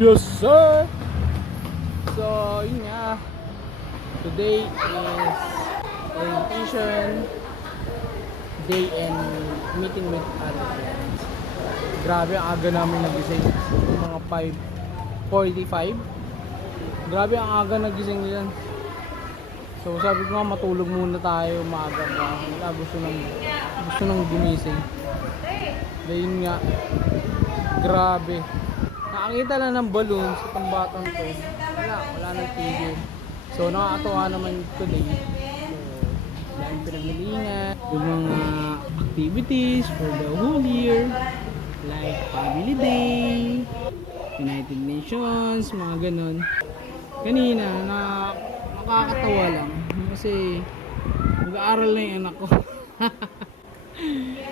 Yes, sir! So, yun nga. Today is orientation day and meeting with other friends. Grabe, ang aga namin nagising. Mga 5:45. Grabe, ang aga nagising nila. So, sabi ko nga, matulog muna tayo maaga pa. Wala, gusto nang gumising. Dahil nga, grabe. Nakakita na ng balloon sa tambatang to. Wala nang tigil. So, nakakatuwa naman today. So, maraming pinagmilingan. Yung mga activities for the whole year. Like Family Day, United Nations, mga ganon. Kanina, nakakatawa lang. Kasi, mag-aaral na yung anak ko.